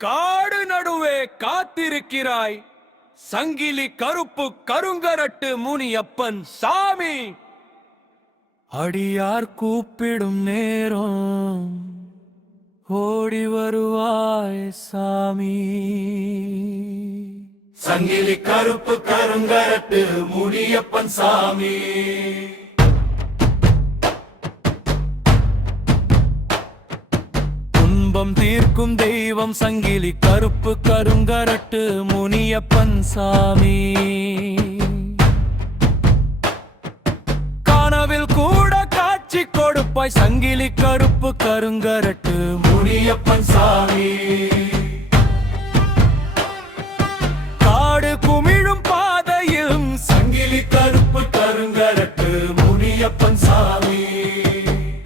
காடு நடுவே காத்திருக்கிறாய் சங்கிலி கருப்பு கருங்கரட்டு முனியப்பன் சாமி. அடியார் கூப்பிடும் நேரம் ஓடி வருவாய் சாமி. சங்கிலி கருப்பு கருங்கரட்டு முனியப்பன் சாமி. துன்பம் தீர்க்கும் தெய்வம் சங்கிலி கருப்பு கருங்கரட்டு முனியப்பன் சாமி. கனவில் கூட காட்சி கொடுப்பாய் சங்கிலி கருப்பு கருங்கரட்டு முனியப்பன் சாமி. காடு குமிழும் பாதையும் சங்கிலி கருப்பு கருங்கரட்டு முனியப்பன் சாமி.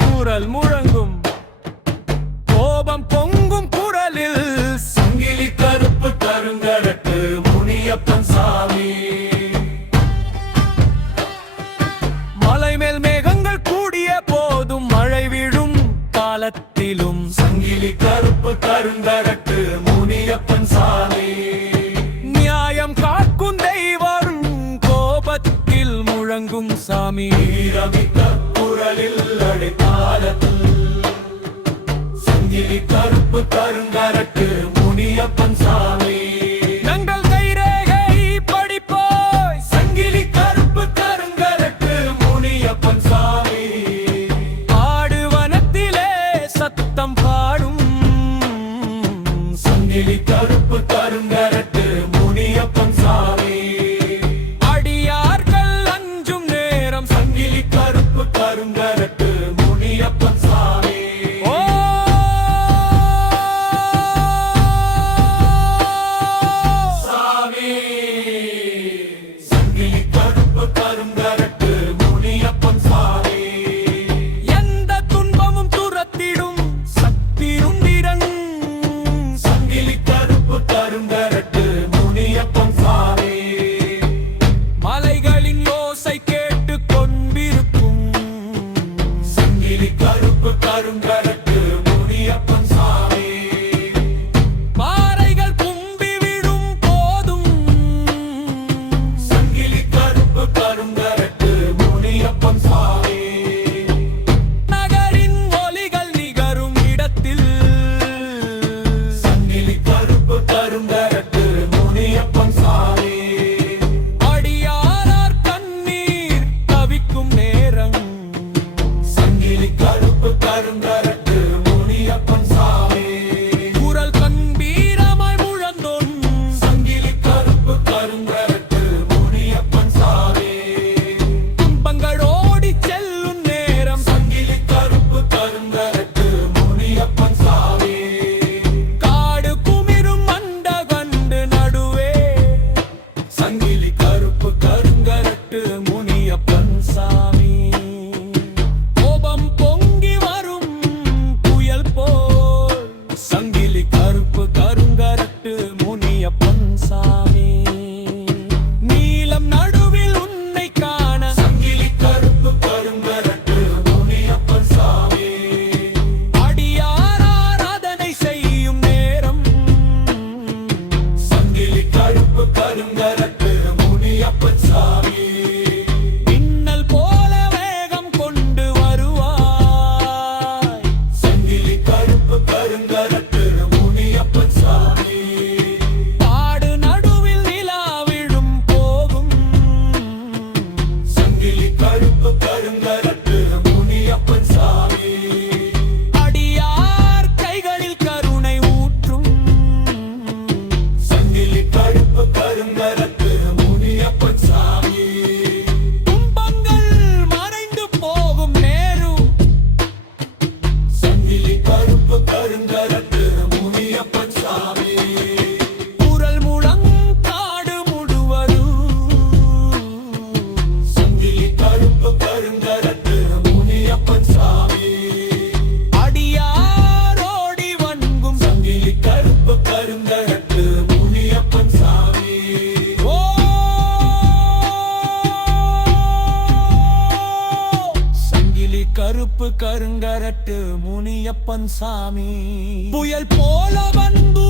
குரல் முழங்கும் கோபம் பொங்கும் குரலில் சங்கிலி கருப்பு கருங்கரட்டு முனியப்பன் சாமி. மலை மேல் மேகங்கள் கூடிய போதும் மழை விழும் காலத்திலும் சங்கிலி கருப்பு கருங்கரட்டு முனியப்பன் சாமி. நியாயம் காக்கும் தெய்வம் கோபத்தில் முழங்கும் சாமி. வீரமிக்க குரலில் அடைத்தாளத்தில் சங்கிலி கருப்பு கருங்கரட்டு முனியப்பன் சாமி. தங்கள் கைரேகை படிப்போய் சங்கிலி கருப்பு கருங்கரட்டு முனியப்பன் சாமி. ஆடுவனத்திலே சத்தம் பாடும் சங்கிலி கருப்பு கருங்கரட்டு முனியப்பன் சாமி. அடியார்கள் அஞ்சும் நேரம் சங்கிலி கருப்பு கருங்கரட்டு முனியப்பன் சாமி. ஓ சாமி. சங்கிலி கருப்பு கருங்கரட்டு முனியப்பன் சாமி. எந்த துன்பமும் துரத்திடும் சக்தி உண்டிரன் சங்கிலி கருப்பு கருங்கரட்டு முனியப்பன் சாமி. மலைகளின் ஓசை கேட்டு கொண்டிருக்கும் சங்கிலி கருப்பு கருங்கரட்டு முனியப்பன் சாமி. பாறைகள் கும்பி விடும் போதும் சங்கிலி கருப்பு கருங்கரட்டு முனியப்பன் சாமி. நகரின் ஒலிகள் நிகரும் இடத்தில் சங்கிலி கருப்பு கருங்கரட்டு முனியப்பன் சாமி. அடியாரார் கண்ணீர் தவிக்கும் நேரம் சங்கிலி கருப்பு கருங்கரட்டு முனியப்பன் சாமி. குரல் கம்பீரமாய் முழந்தோன் சங்கிலி கருப்பு கருங்கரட்டு முனியப்பன் சாமி. துன்பங்கள் ஓடிச் செல்லும் நேரம் சங்கிலி கருப்பு கருங்கரட்டு முனியப்பன் சாமி. காடு குமிரும் மண்டகண்டு நடுவே சங்கிலி கருப்பு கருங்கரட்டு முனியப்பன் சாமி. கோபம் பொங்கி வரும் புயல் போல் சங்கிலி கருப்பு கருங்கரட்டு முனியப்பன் சாமி. நீலம் நடுவில் உன்னை காண சங்கிலி கருப்பு கருங்கரட்டு முனியப்பன் சாமி. அடியார் ஆராதனை செய்யும் நேரம் சங்கிலி கருப்பு கருங்கரட்டு முனியப்பன் சாமி. மின்னல் போல வேகம் கொண்டு வருவாய் சங்கிலி கருப்பு கருங்கரட்டு முனியப்பன் சாமி. காடு நடுவில் நிலா விழும் போகும் சங்கிலி கருப்பு கருங்கரட்டு முனியப்பன் சாமி. அடியார் கைகளில் கருணை ஊற்றும் சங்கிலி கருப்பு கருங்கரட்டு முனியப்பன் சாமி. துன்பங்கள் மறைந்து போகும் நேரும் சங்கிலி கருப்பு கருங்கரட்டு முனியப்பன் சாமி. குரல் முழங் காடு முழுவதும் சங்கிலி கருப்பு கருங்கரட்டு முனியப்பன் சாமி. அடியாரோடி வணங்கும் சங்கிலி கருப்பு கருங்கரட்டு முனியப்பன் சாமி. ஓ சங்கிலி கருப்பு கருங்கரட்டு முனியப்பன் சாமி. புயல் போல வந்து